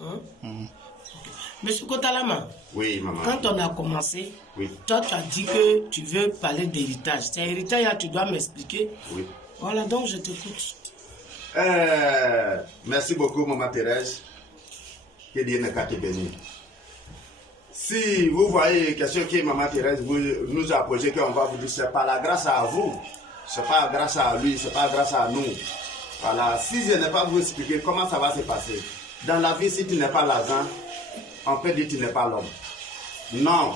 Hein? Monsieur Kotalama, oui, maman. Quand on a commencé, oui. Toi tu as dit que tu veux parler d'héritage. C'est héritage, là, tu dois m'expliquer. Oui. Voilà, donc je t'écoute. Merci beaucoup, maman Thérèse. Que Dieu ne te bénisse. Si vous voyez question que maman Thérèse nous a posé, qu'on va vous dire, c'est pas la grâce à vous, c'est pas grâce à lui, c'est pas grâce à nous. Voilà. Si je n'ai pas vous expliquer comment ça va se passer. Dans la vie, si tu n'es pas l'argent, on peut dire que tu n'es pas l'homme. Non.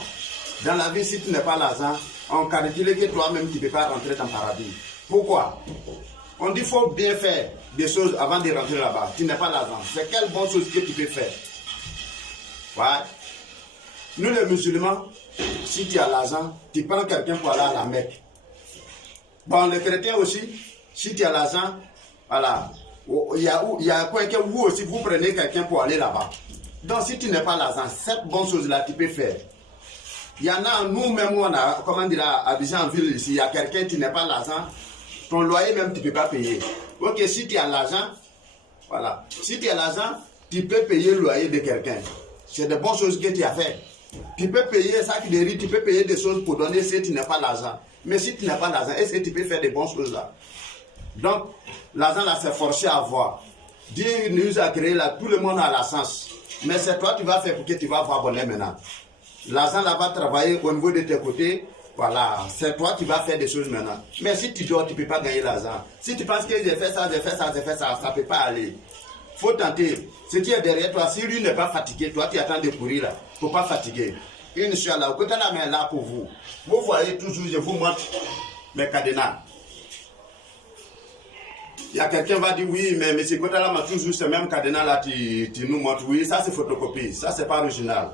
Dans la vie, si tu n'es pas l'argent, on calcule que toi-même, tu ne peux pas rentrer dans le paradis. Pourquoi? On dit qu'il faut bien faire des choses avant de rentrer là-bas. Tu n'es pas l'argent. C'est quelle bonne chose que tu peux faire? Ouais. Nous les musulmans, si tu as l'argent, tu prends quelqu'un pour aller à la Mecque. Bon, les chrétiens aussi, si tu as l'argent, voilà. Il y a quoi que vous aussi, vous prenez quelqu'un pour aller là-bas. Donc si tu n'as pas l'argent, cette bonne chose-là, tu peux faire. Il y en a, nous-mêmes, on a, comment dire, habité en ville ici, il y a quelqu'un qui n'a pas l'argent, ton loyer même, tu ne peux pas payer. Ok, si tu as l'argent, voilà. Si tu as l'argent, tu peux payer le loyer de quelqu'un. C'est de bonnes choses que tu as fait. Tu peux payer ça qui dérive, tu peux payer des choses pour donner si tu n'as pas l'argent. Mais si tu n'as pas l'argent, est-ce que tu peux faire des bonnes choses là? Donc, l'argent là, c'est forcé à avoir. Dieu nous a créé là, tout le monde a la chance. Mais c'est toi qui vas faire pour que tu vas avoir bonheur maintenant. L'argent là va travailler au niveau de tes côtés. Voilà, c'est toi qui vas faire des choses maintenant. Mais si tu dors, tu ne peux pas gagner l'argent. Si tu penses que j'ai fait ça, ça ne peut pas aller. Il faut tenter. Ce qui est derrière toi, si lui n'est pas fatigué, toi tu attends de courir là. Il ne faut pas fatiguer. Inch'Allah, côté la main là pour vous. Vous voyez toujours, je vous montre mes cadenas. Il y a quelqu'un qui va dire oui, mais M. Kotala m'a toujours ce même cadenas là, tu nous montres. Oui, ça c'est photocopie, ça c'est pas original.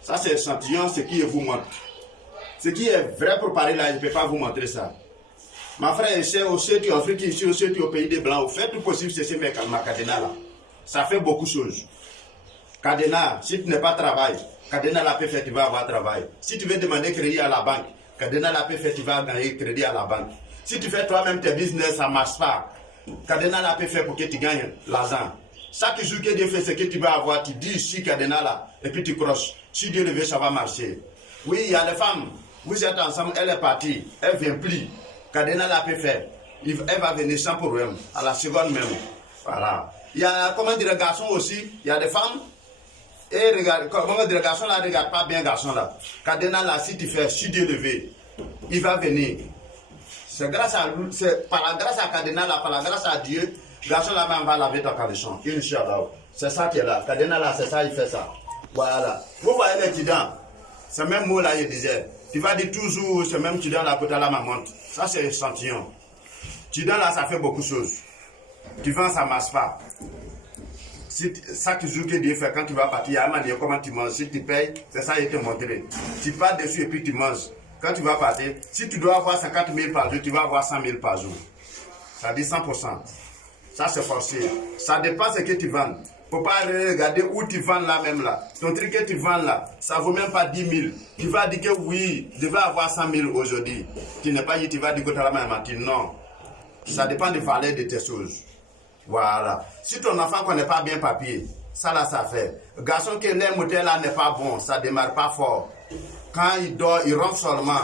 Ça c'est échantillon, ce qui vous montre. Ce qui est vrai pour parler là, je ne peux pas vous montrer ça. Ma frère et soeur, aussi tu es en Afrique, ici aussi tu es au pays des Blancs, faites tout possible c'est ma cadenas là. Ça fait beaucoup de choses. Cadenas, si tu n'es pas travail, cadenas là peut faire, tu vas avoir travail. Si tu veux demander crédit à la banque, cadenas là peut faire, tu vas gagner crédit à la banque. Si tu fais toi-même tes business, ça ne marche pas. Cadenas là peut faire pour que tu gagnes l'argent. Chaque jour que Dieu fait ce que tu vas avoir, tu dis ici cadenas là, et puis tu croches. Si Dieu le veut, ça va marcher. Oui, il y a les femmes, vous êtes ensemble, elle est partie, elle vient plus. Cadenas là peut faire. Elle va venir sans problème, à la seconde même. Voilà. Il y a, comment dire, les garçons aussi, il y a des femmes, et regarde, comment dire, les garçons là, regarde pas bien garçon là. Cadenas là, si tu fais, si Dieu le veut, il va venir. C'est grâce à lui, c'est par la grâce à Cadenas là, par la grâce à Dieu, garçon là même va laver ton caleçon. Inch'Allah. C'est ça qui est là. Cadenas là, c'est ça, il fait ça. Voilà. Vous voyez les tidans, ce même mot là, il disait. Tu vas dire toujours ce même tidan là, côté là, ma montre. Ça, c'est échantillon. Tidan là, ça fait beaucoup de choses. Tu vends, ça ne marche pas. Si ça que Dieu fait quand tu vas partir, il y a un manière comment tu manges. Si tu payes, c'est ça, il te montré. Tu pars dessus et puis tu manges. Quand tu vas partir, si tu dois avoir 50 000 par jour, tu vas avoir 100 000 par jour. Ça dit 100%. Ça, c'est forcé. Ça dépend de ce que tu vends. Il ne faut pas regarder où tu vends là même là. Ton truc que tu vends là, ça ne vaut même pas 10 000. Tu vas dire que oui, je vais avoir 100 000 aujourd'hui. Tu n'es pas dit, tu vas dire que tu as la main matin. Non. Ça dépend de la valeur de tes choses. Voilà. Si ton enfant ne connaît pas bien papier, ça là, ça fait. Le garçon qui est né, moteur là n'est pas bon, ça ne démarre pas fort. Quand il dort, il rentre seulement.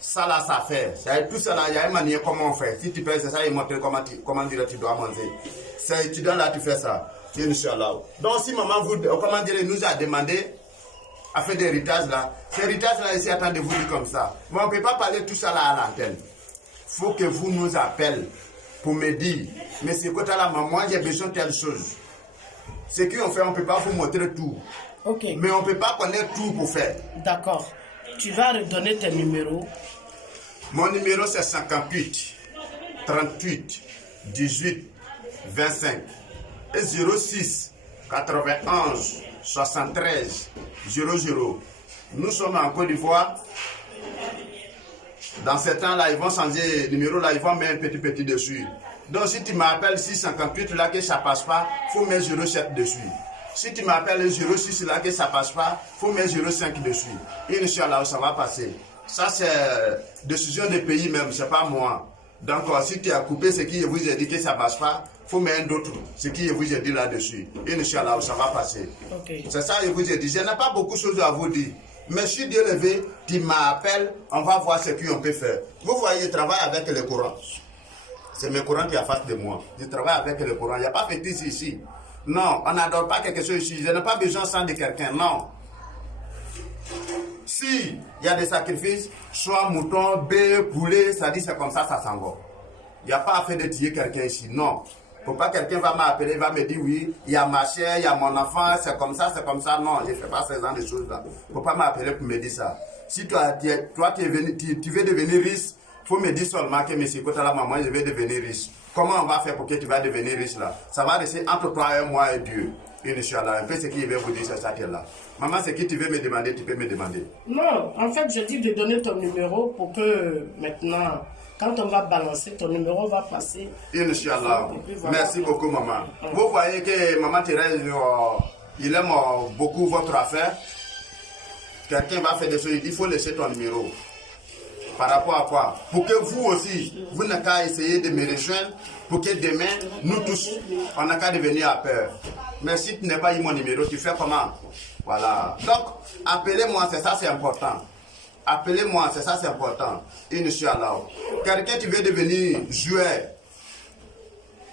Ça là, ça fait. Tout ça là, il y a une manière comment on fait. Si tu payes, c'est ça, il montre comment dire, tu dois manger. C'est tu donnes là, tu fais ça. Inch'Allah. Donc si maman vous, comment dire, nous a demandé à faire des héritages là, ces héritages là ici, attendez-vous dire comme ça. Mais on ne peut pas parler tout ça là à l'antenne. Il faut que vous nous appelez pour me dire, mais c'est quoi là, moi j'ai besoin de telle chose. Ce qu'on fait, on ne peut pas vous montrer tout. Ok. Mais on ne peut pas connaître tout pour faire. D'accord. Tu vas redonner tes numéros. Mon numéro c'est 58 38 18 25 et 06 91 73 00. Nous sommes en Côte d'Ivoire. Dans ce temps-là, ils vont changer le numéro là, ils vont mettre un petit dessus. Donc si tu m'appelles 658 là que ça passe pas, il faut mettre 07 dessus. Si tu m'appelles 06 là que ça passe pas, il faut mettre 05 dessus. Inch'Allah, ça va passer. Ça c'est décision des pays même, c'est pas moi. Donc si tu as coupé ce qui vous a dit que ça passe pas, faut mettre d'autres. Ce qui vous ai dit là-dessus. Inch'Allah, ça va passer. Okay. C'est ça que je vous ai dit. Je n'ai pas beaucoup de choses à vous dire. Mais si Dieu le veut, tu m'appelles, on va voir ce qu'on peut faire. Vous voyez, je travaille avec le Coran. C'est mes Corans qui est en face de moi. Je travaille avec le Coran. Il n'y a pas fétiche ici. Non, on n'adore pas quelque chose ici. Je n'ai pas besoin de sang de quelqu'un. Non. Si il y a des sacrifices, soit mouton, bœuf, poulet, ça dit c'est comme ça s'en va. Il n'y a pas à faire de tuer quelqu'un ici. Non. Faut pas quelqu'un va m'appeler, va me dire oui, il y a ma chère, il y a mon enfant, c'est comme ça, c'est comme ça. Non, je ne fais pas ce genre de choses-là. Faut pas m'appeler pour me dire ça. Si toi, tu veux devenir riche, faut me dire seulement que monsieur Kotala, maman, je vais devenir riche. Comment on va faire pour que tu vas devenir riche là? Ça va rester entre toi et moi et Dieu. Inch'Allah. Un peu ce qu'il veut vous dire, c'est ça qu'elle là. Maman, ce que tu veux me demander, tu peux me demander. Non, en fait, je dis de donner ton numéro pour que maintenant, quand on va balancer, ton numéro va passer. Inch'Allah. Merci beaucoup, maman. Vous voyez que maman Thérèse, il aime beaucoup votre affaire. Quelqu'un va faire des choses, il faut laisser ton numéro. Par rapport à quoi? Pour que vous aussi, vous n'avez qu'à essayer de me rejoindre, pour que demain, nous tous, on n'a qu'à devenir à peur. Mais si tu n'as pas eu mon numéro, tu fais comment? Voilà. Donc, appelez-moi, c'est ça, c'est important. Appelez-moi, c'est ça, c'est important. Inch'Allah. Quelqu'un qui veut devenir joueur,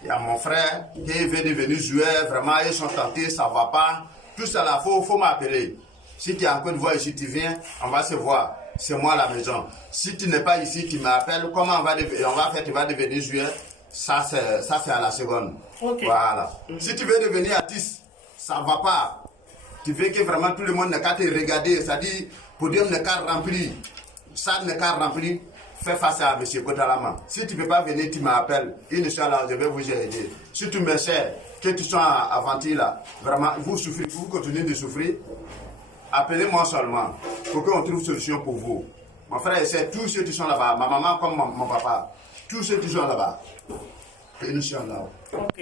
il y a mon frère qui veut devenir joueur, vraiment, ils sont tentés, ça ne va pas. Tout ça là, faut m'appeler. Si tu es en Côte d'Ivoire ici, tu viens, on va se voir. C'est moi à la maison. Si tu n'es pas ici, tu m'appelles. Comment on va faire? Tu vas devenir joueur. Ça, c'est à la seconde. Okay. Voilà. Si tu veux devenir artiste, ça ne va pas. Tu veux que vraiment tout le monde n'a qu'à te regarder. C'est-à-dire, podium n'est qu'à remplir. Ça n'est qu'à remplir. Fais face à M. Kotalama. Si tu ne peux pas venir, tu m'appelles. Inch'Allah, je vais vous aider. Si tu me sais que tu sois aventure là, vraiment, vous souffrez, vous continuez de souffrir. Appelez-moi seulement pour qu'on trouve solution pour vous. Mon frère essaie, tous ceux qui sont là-bas, ma maman comme mon papa, tous ceux qui sont là-bas. Inch'Allah. Okay.